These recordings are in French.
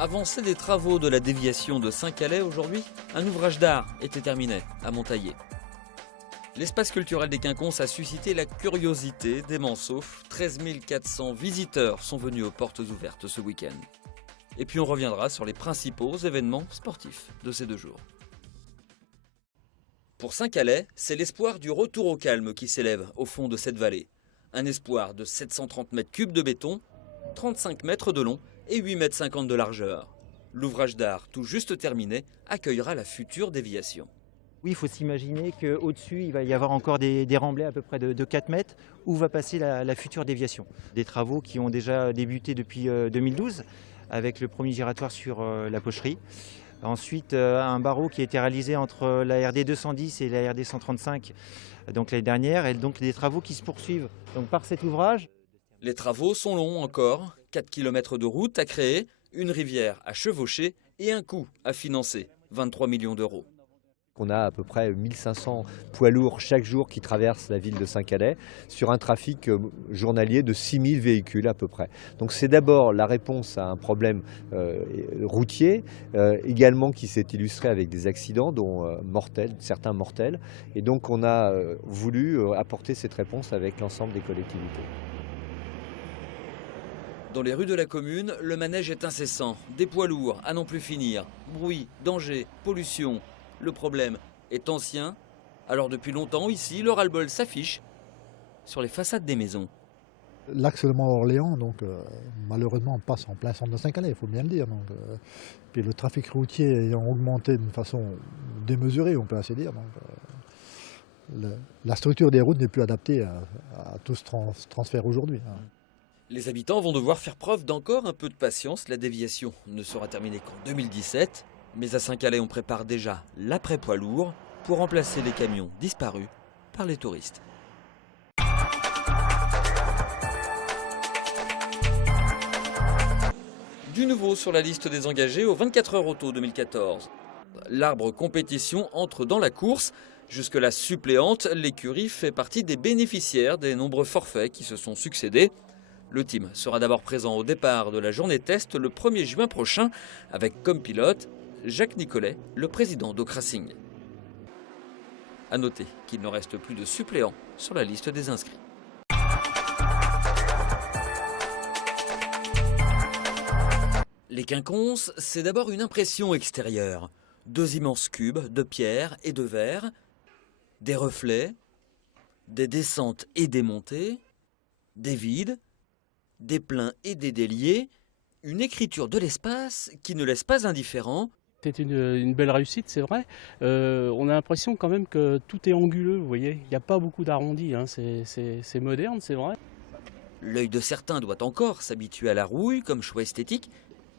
Avancée des travaux de la déviation de Saint-Calais aujourd'hui, un ouvrage d'art était terminé à Montaillé. L'espace culturel des Quinconces a suscité la curiosité des Manceaux. 13 400 visiteurs sont venus aux portes ouvertes ce week-end. Et puis on reviendra sur les principaux événements sportifs de ces 2 jours. Pour Saint-Calais, c'est l'espoir du retour au calme qui s'élève au fond de cette vallée. Un espoir de 730 mètres cubes de béton, 35 mètres de long et 8,50 mètres de largeur. L'ouvrage d'art tout juste terminé accueillera la future déviation. Oui, il faut s'imaginer qu'au-dessus, il va y avoir encore des remblais à peu près de 4 mètres où va passer la future déviation. Des travaux qui ont déjà débuté depuis 2012 avec le premier giratoire sur la pocherie. Ensuite, un barreau qui a été réalisé entre la RD 210 et la RD 135 donc l'année dernière, et donc des travaux qui se poursuivent donc, par cet ouvrage. Les travaux sont longs encore, 4 km de route à créer, une rivière à chevaucher et un coût à financer, 23 millions d'euros. On a à peu près 1500 poids lourds chaque jour qui traversent la ville de Saint-Calais sur un trafic journalier de 6000 véhicules à peu près. Donc c'est d'abord la réponse à un problème routier, également qui s'est illustré avec des accidents, dont certains mortels. Et donc on a voulu apporter cette réponse avec l'ensemble des collectivités. Dans les rues de la commune, le manège est incessant. Des poids lourds à n'en plus finir. Bruit, danger, pollution. Le problème est ancien. Alors depuis longtemps, ici, le ras-le-bol s'affiche sur les façades des maisons. L'axe Le Mans-Orléans, donc malheureusement, on passe en plein centre de Saint-Calais, il faut bien le dire. Donc, puis le trafic routier ayant augmenté d'une façon démesurée, on peut ainsi dire. Donc, la structure des routes n'est plus adaptée à tout ce transfert aujourd'hui. Les habitants vont devoir faire preuve d'encore un peu de patience. La déviation ne sera terminée qu'en 2017. Mais à Saint-Calais, on prépare déjà l'après-poids lourd pour remplacer les camions disparus par les touristes. Du nouveau sur la liste des engagés au 24 heures auto 2014. L'arbre compétition entre dans la course. Jusque-là suppléante, l'écurie fait partie des bénéficiaires des nombreux forfaits qui se sont succédés. Le team sera d'abord présent au départ de la journée test le 1er juin prochain avec comme pilote Jacques Nicolet, le président d'Ocracing. A noter qu'il ne reste plus de suppléants sur la liste des inscrits. Les Quinconces, c'est d'abord une impression extérieure. 2 immenses cubes de pierre et de verre, des reflets, des descentes et des montées, des vides, des pleins et des déliés, une écriture de l'espace qui ne laisse pas indifférent. C'est une belle réussite, c'est vrai. On a l'impression quand même que tout est anguleux, vous voyez. Il n'y a pas beaucoup d'arrondis, hein. C'est moderne, c'est vrai. L'œil de certains doit encore s'habituer à la rouille comme choix esthétique,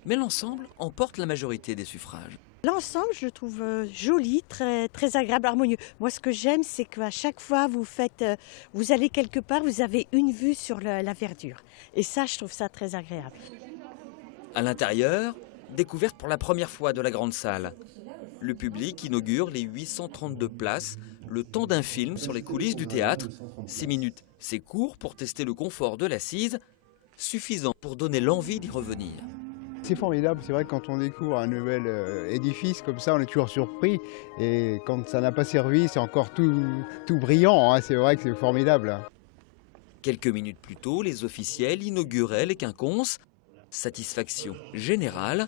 mais l'ensemble emporte la majorité des suffrages. L'ensemble, je le trouve joli, très, très agréable, harmonieux. Moi, ce que j'aime, c'est qu'à chaque fois, vous allez quelque part, vous avez une vue sur la verdure. Et ça, je trouve ça très agréable. À l'intérieur, découverte pour la première fois de la grande salle. Le public inaugure les 832 places, le temps d'un film sur les coulisses du théâtre. 6 minutes, c'est court pour tester le confort de l'assise, suffisant pour donner l'envie d'y revenir. C'est formidable, c'est vrai que quand on découvre un nouvel édifice comme ça, on est toujours surpris. Et quand ça n'a pas servi, c'est encore tout brillant, hein. C'est vrai que c'est formidable. Quelques minutes plus tôt, les officiels inauguraient les Quinconces. Satisfaction générale.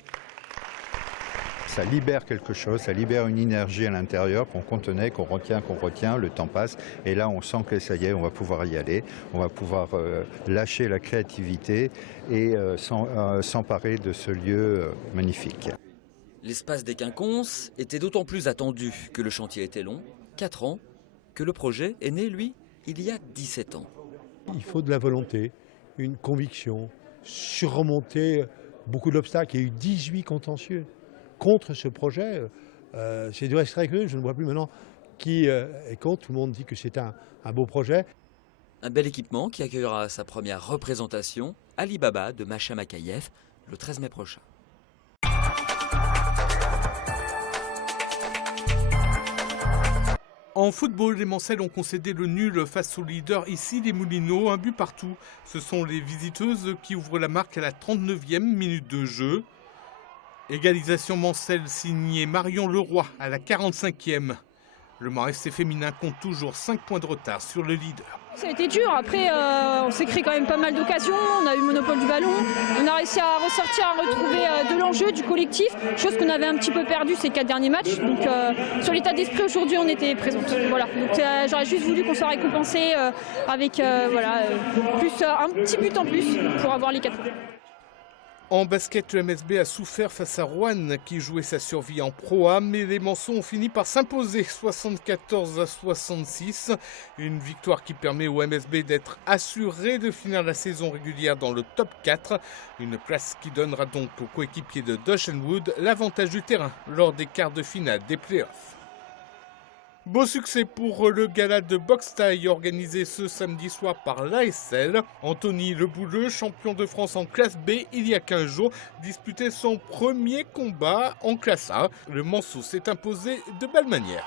Ça libère quelque chose, ça libère une énergie à l'intérieur qu'on contenait, qu'on retient, le temps passe. Et là, on sent que ça y est, on va pouvoir y aller, on va pouvoir lâcher la créativité et s'emparer de ce lieu magnifique. L'espace des Quinconces était d'autant plus attendu que le chantier était long, 4 ans, que le projet est né, lui, il y a 17 ans. Il faut de la volonté, une conviction, surmonter beaucoup d'obstacles. Il y a eu 18 contentieux contre ce projet. C'est du reste très curieux, je ne vois plus maintenant qui est contre. Tout le monde dit que c'est un beau projet. Un bel équipement qui accueillera sa première représentation, Alibaba de Macha Makayev, le 13 mai prochain. En football, les Mancelles ont concédé le nul face au leader ici, les Moulineaux, un but partout. Ce sont les visiteuses qui ouvrent la marque à la 39e minute de jeu. Égalisation Mancel signée Marion Leroy à la 45e. Le Mans FC féminin compte toujours 5 points de retard sur le leader. Ça a été dur, après on s'est créé quand même pas mal d'occasions, on a eu le monopole du ballon, on a réussi à ressortir, à retrouver de l'enjeu, du collectif, chose qu'on avait un petit peu perdu ces 4 derniers matchs. Donc sur l'état d'esprit aujourd'hui on était présente. Voilà. Donc j'aurais juste voulu qu'on soit récompensé avec plus, un petit but en plus pour avoir les 4 points. En basket, le MSB a souffert face à Roanne qui jouait sa survie en Pro A, mais les Manceaux ont fini par s'imposer 74-66. Une victoire qui permet au MSB d'être assuré de finir la saison régulière dans le top 4. Une place qui donnera donc aux coéquipiers de Doshenwood l'avantage du terrain lors des quarts de finale des playoffs. Beau succès pour le gala de boxe taille organisé ce samedi soir par l'ASL. Anthony Lebouleux, champion de France en classe B il y a 15 jours, disputait son premier combat en classe A. Le Manceau s'est imposé de belle manière.